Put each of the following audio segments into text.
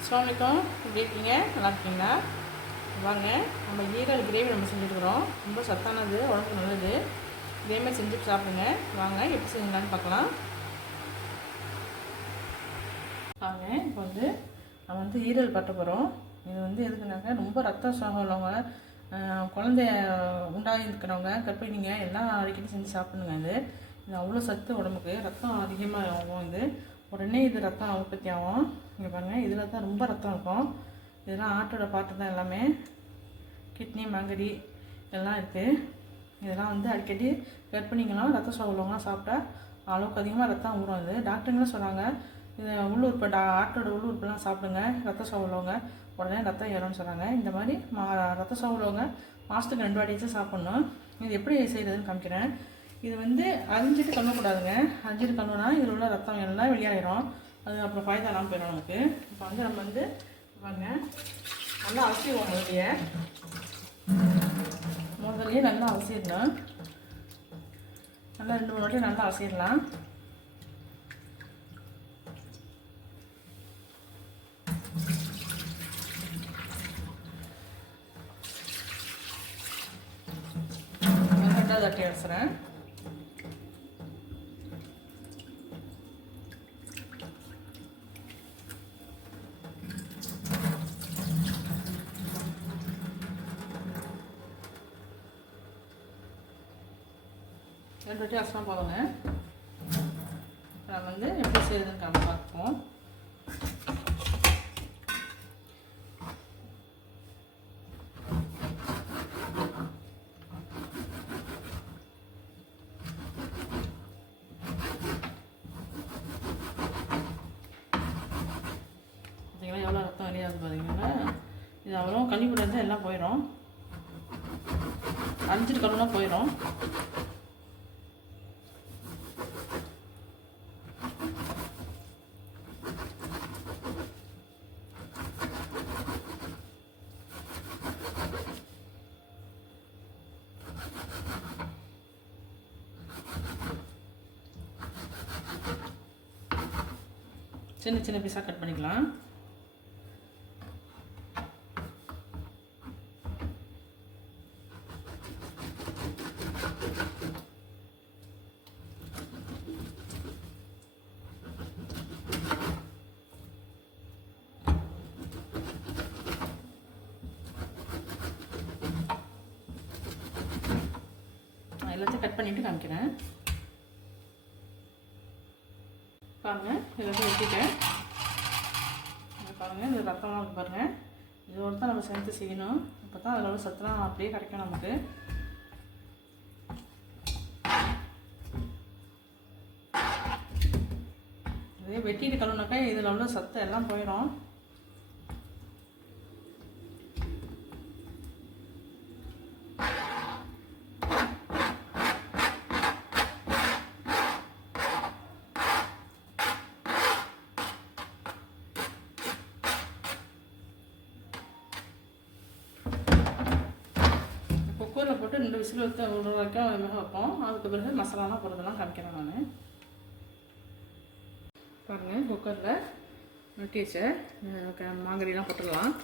அஸ்ஸலாமு அலைக்கும். எப்படி இருக்கீங்க? நல்லா இருக்கீங்களா? வாங்க, நம்ம ஈரல் கிரேவி நம்ம செஞ்சுருக்குறோம். ரொம்ப சத்தானது, உடம்புக்கு நல்லது. இதேமாதிரி செஞ்சு சாப்பிடுங்க. வாங்க எப்படி செஞ்சுக்கலான்னு பார்க்கலாம். வாங்க, இப்போ நம்ம ஈரல் பட்ட போகிறோம். இது எதுக்குனாங்க, ரொம்ப ரத்த சோகம் உள்ளவங்க, குழந்தைய உண்டாகி இருக்கிறவங்க, கர்ப்பிணிங்க எல்லாம் அடிக்கடி செஞ்சு சாப்பிடுங்க. இது அவ்வளோ சத்து உடம்புக்கு. ரத்தம் அதிகமாக ஆகும். உடனே இது ரத்தம் உற்பத்தி ஆகும். இங்கே பாருங்கள், இதில் தான் ரொம்ப ரத்தம் இருக்கும். இதெல்லாம் ஆட்டோட பாட்டு தான் எல்லாமே. கிட்னி, மங்கடி எல்லாம் இருக்குது. இதெல்லாம் அடிக்கடி கர்ப்பிணிங்களாம் ரத்த சோகம் உள்ளவங்களாம் சாப்பிட்டா அளவுக்கு அதிகமாக ரத்தம் ஊறும். டாக்டருங்களும் சொல்கிறாங்க, இது உள்ளுறுப்பு ஆட்டோட உள்ளுறுப்புலாம் சாப்பிடுங்க, ரத்த சோகம் உள்ளவங்க உடனே ரத்தம் ஏறும்னு சொல்கிறாங்க. இந்த மாதிரி ரத்த சோகம் உள்ளவங்க மாதத்துக்கு 2 வாட்டியாச்சும் சாப்பிட்ணும். இது எப்படி செய்கிறதுன்னு காமிக்கிறேன். இது அரிஞ்சிட்டு கழுவக்கூடாதுங்க. அரிஞ்சிட்டு கழுவுனா இதில் உள்ள ரத்தம் எல்லாம் வெளியாயிரும். அது அப்புறம் ஃபைதா இல்லாமல் போயிடும் நமக்கு. இப்போ நம்ம பாருங்க, நல்லா அலசிடுவோம். முதல்லையே நல்லா அலசிடணும். நல்லா 2-3 வாட்டி நல்லா அலசிடலாம். ரெண்டாவது வாட்டி அலசுறேன். ரெண்டு வாட்டி அலசினா போதுங்க. நம்ம எப்படி செய்யுதுன்னு பார்ப்போம். பார்த்தீங்களா எவ்வளோ ரத்தம் வெளியாது பார்த்தீங்களா? இது அவ்வளோ கழுவி இருந்தால் எல்லாம் போயிடும். அரிஞ்சிட்டு கழுவுனா போயிடும். சின்ன சின்ன பீஸாக கட் பண்ணிக்கலாம். எல்லாத்தையும் கட் பண்ணிவிட்டு காமிக்கிறேன். பாருங்கள், எல்லாத்தையும் வெட்டிட்டேன். பாருங்கள், இந்த ரத்தம்லாம் இருக்கு பாருங்கள். இதோடு தான் நம்ம சேர்த்து செய்யணும். அப்போ தான் அதோட சத்துலாம் அப்படியே கிடைக்கும் நமக்கு. இதே வெட்டிட்டு கழுவுனாக்கா இதில் உள்ள சத்து எல்லாம் போயிடும். குக்கரில் போட்டு 2 விசில் விட வரைக்கும் வேக வைப்போம். அதுக்கு பிறகு மசாலாலாம் போடுறதெல்லாம் காமிக்கிறேன் நான். பாருங்கள், குக்கரில் வெட்டி வச்ச மாங்கடிலாம் போட்டுடலாம்.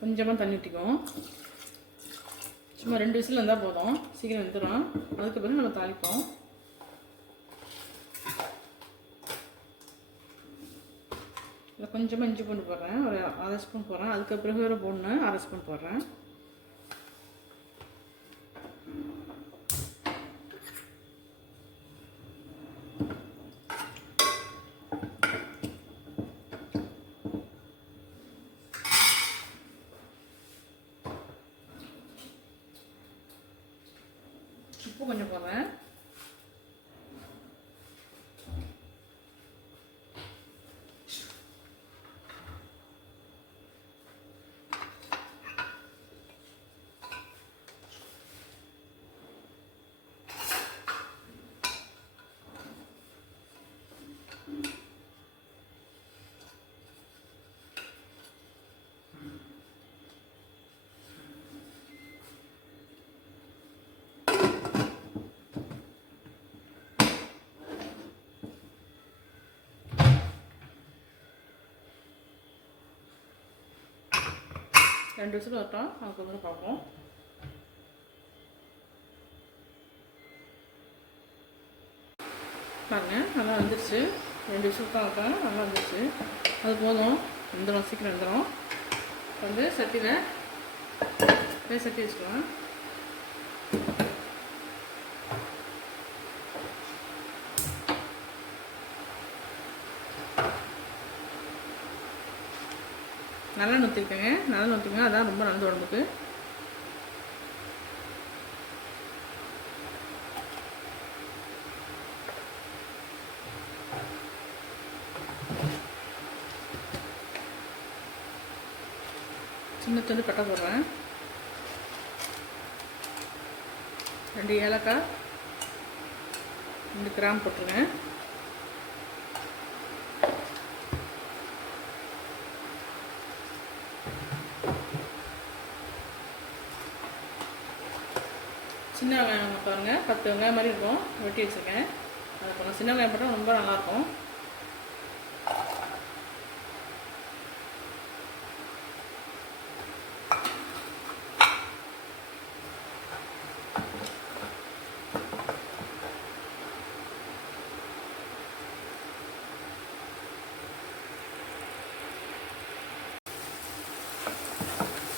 கொஞ்சமாக தண்ணி ஊற்றிக்கும். சும்மா 2 விசில் இருந்தால் போதும், சீக்கிரம் வெந்துடும். அதுக்கு பிறகு நம்ம தாளிப்போம். இதில் கொஞ்சமாக இஞ்சி பூண்டு போடுறேன், ஒரு 1/2 ஸ்பூன் போடுறேன். அதுக்கு பிறகு வேறு போடணும், 1/2 ஸ்பூன் போடுறேன். உப்பு கொஞ்சம் போடுறேன். 2 விசில் வரட்டும், அதுக்கப்புறம் பார்ப்போம். பாருங்கள், நல்லா வந்துடுச்சு. 2 விசில் தான் வைப்பேன், நல்லா வந்துடுச்சு. அது போதும், வெந்துடும், சீக்கிரம் வெந்துடும். வந்து சட்டியில் சட்டி வச்சுக்கலாம். நல்லெண்ணெய் ஊற்றிருக்கேங்க. நல்லெண்ணெய் ஊற்றிங்க, அதான் ரொம்ப நல்லது உடம்புக்கு. சின்ன துண்டு பட்டை போடுறேன், 2 ஏலக்காய், 2 கிராம்பு போட்டுருங்க. சின்ன வெங்காயம் பாருங்கள், 10 வெங்காயம் மாதிரி இருக்கும், வெட்டி வச்சுருக்கேன். அதை போனால் சின்ன வெங்காயம் போட்டால் ரொம்ப நல்லாயிருக்கும்.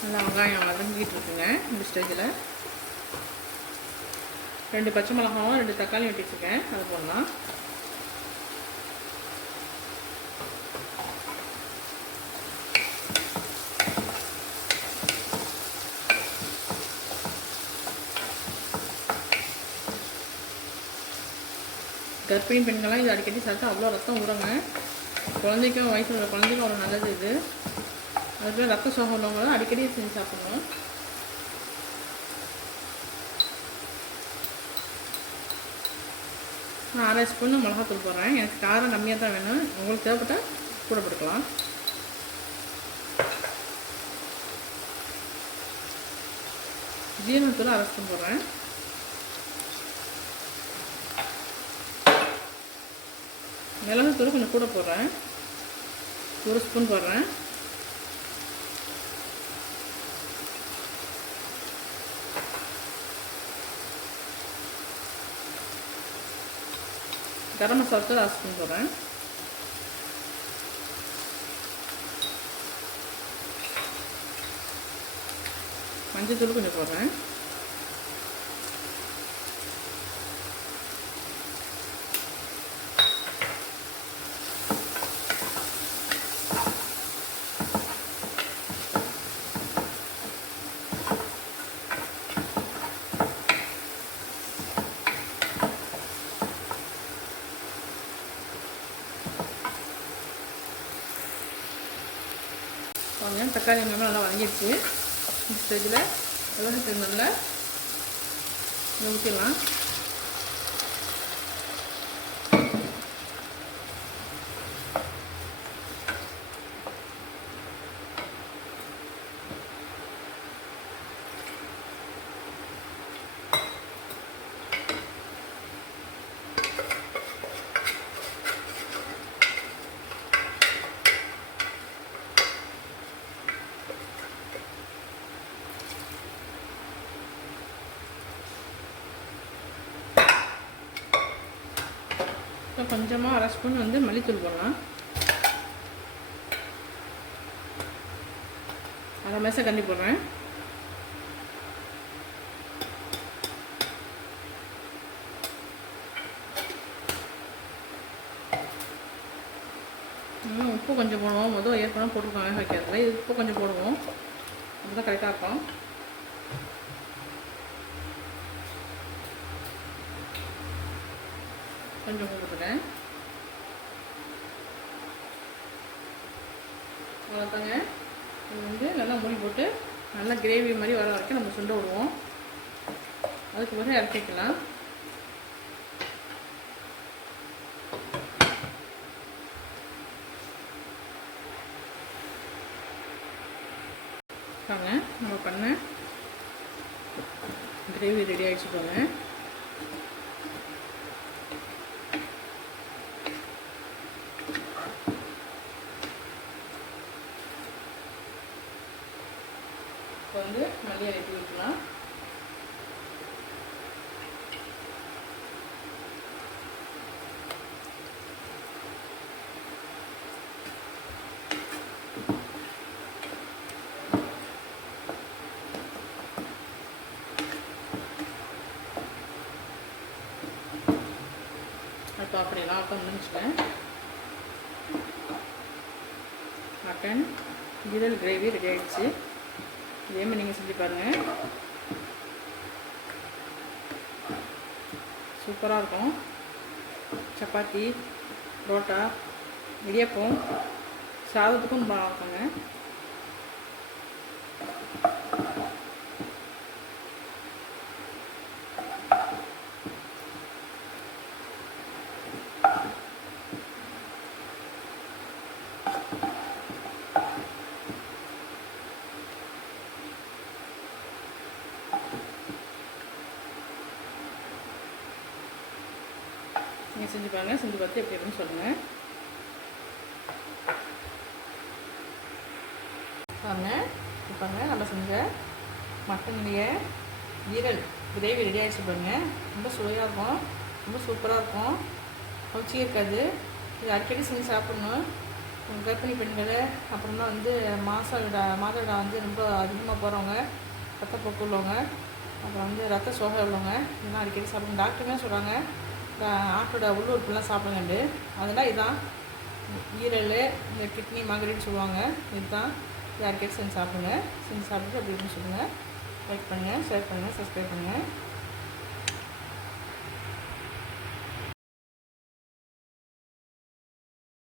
நல்லா வெங்காயம் வதங்கிட்டு இருக்குங்க. இந்த ஸ்டேஜில் 2 பச்சை மிளகாவும் 2 தக்காளி வெட்டி வச்சுருக்கேன், அது போடலாம். கர்ப்பிணி பெண்கள்லாம் இது அடிக்கடி சாப்பிட்டா அவ்வளோ ரத்தம் விடுங்க. குழந்தைக்கும் வயசு உள்ள குழந்தைக்கும் அவ்வளோ நல்லது இது. அதுக்கு ரத்த சோகம் உள்ளவங்களும் அடிக்கடி செஞ்சு சாப்பிடணும். நான் 1/2 ஸ்பூன் மிளகாத்தூள் போடுறேன். எனக்கு காரம் கம்மியாக தான் வேணும், உங்களுக்கு தேவைப்பட்டால் கூட போட்டுக்கலாம். ஜீரகத்தூள் 1/2 ஸ்பூன் போடுறேன். மிளகுத்தூள் கொஞ்சம் கூட போடுறேன், 1 ஸ்பூன் போடுறேன். கரம் மசாலா தூள் 1/2 ஸ்பூன் போடுறேன். மஞ்சள் தூள் கொஞ்சம் போடுறேன். கொஞ்சம் தக்காளி வெங்காயம் நல்லா வதங்கிடுச்சு. இந்த ஸ்டேஜில் மிளகு நல்லா ஊற்றிடலாம். கொஞ்சமாக 1/2 ஸ்பூன் வந்து மல்லித்தூள் போடலாம். 1/2 மேசை கண்டி போடுறேன். உப்பு கொஞ்சம் போடுவோம். முதல் ஏற்கனவே போட்டுருக்கோம் வேக வைக்கிறதுல, இது உப்பு கொஞ்சம் போடுவோம், அதுதான் கரெக்டாக இருக்கும். கொஞ்சம் போட்டுக்கிறேன். அவ்வளோதாங்க. இது வந்து நல்லா மூடி போட்டு நல்லா கிரேவி மாதிரி வர வரைக்கும் நம்ம சுண்ட விடுவோம். அதுக்கு பிறகு இறக்கிக்கலாம். பாருங்க, நம்ம பண்ண கிரேவி ரெடி ஆகிடுச்சு. போங்க, வந்து மல்லி அரைச்சி வைக்கலாம். இப்போ அப்படிலாம் அப்போ முடிச்சுட்டேன். மட்டன் ஈரல் கிரேவி ரெடி ஆகிடுச்சு. இதேமாதிரி நீங்கள் செஞ்சு பாருங்கள், சூப்பராக இருக்கும். சப்பாத்தி, புரோட்டா, இடியப்பம், சாதத்துக்கும் நல்லா இருக்குங்க. நீங்கள் செஞ்சு பாருங்கள், செஞ்சு பார்த்து எப்படி இருக்குன்னு சொல்லுங்கள். பாருங்கள் நம்ம செஞ்ச மட்டனுடைய ஈரல் கிரேவி ரெடி ஆகிடுச்சு பாருங்கள். ரொம்ப சுவையாக இருக்கும், ரொம்ப சூப்பராக இருக்கும், ருச்சியாக இருக்காது. இது அடிக்கடி செஞ்சு சாப்பிட்ணும். கர்ப்பிணி பெண்கள், அப்புறமா வந்து மாதவிடா வந்து ரொம்ப அதிகமாக போகிறவங்க, ரத்தப்போக்கு உள்ளவங்க, அப்புறம் வந்து ரத்த சோகை உள்ளவங்க, இதெல்லாம் அடிக்கடி சாப்பிடணும். டாக்டருமே சொல்கிறாங்க ஆட்டோட உள்ளுறுப்புலாம் சாப்பிடுங்கண்டு. அதெல்லாம் இதுதான் ஈரல், இந்த கிட்னி மகரின்னு சொல்லுவாங்க. இதுதான் இது அடிக்கடி செஞ்சு சாப்பிடுங்க. செஞ்சு சாப்பிட்டு அப்படி இப்படின்னு சொல்லுங்கள். லைக் பண்ணுங்கள், ஷேர் பண்ணுங்கள், சப்ஸ்கிரைப் பண்ணுங்கள்.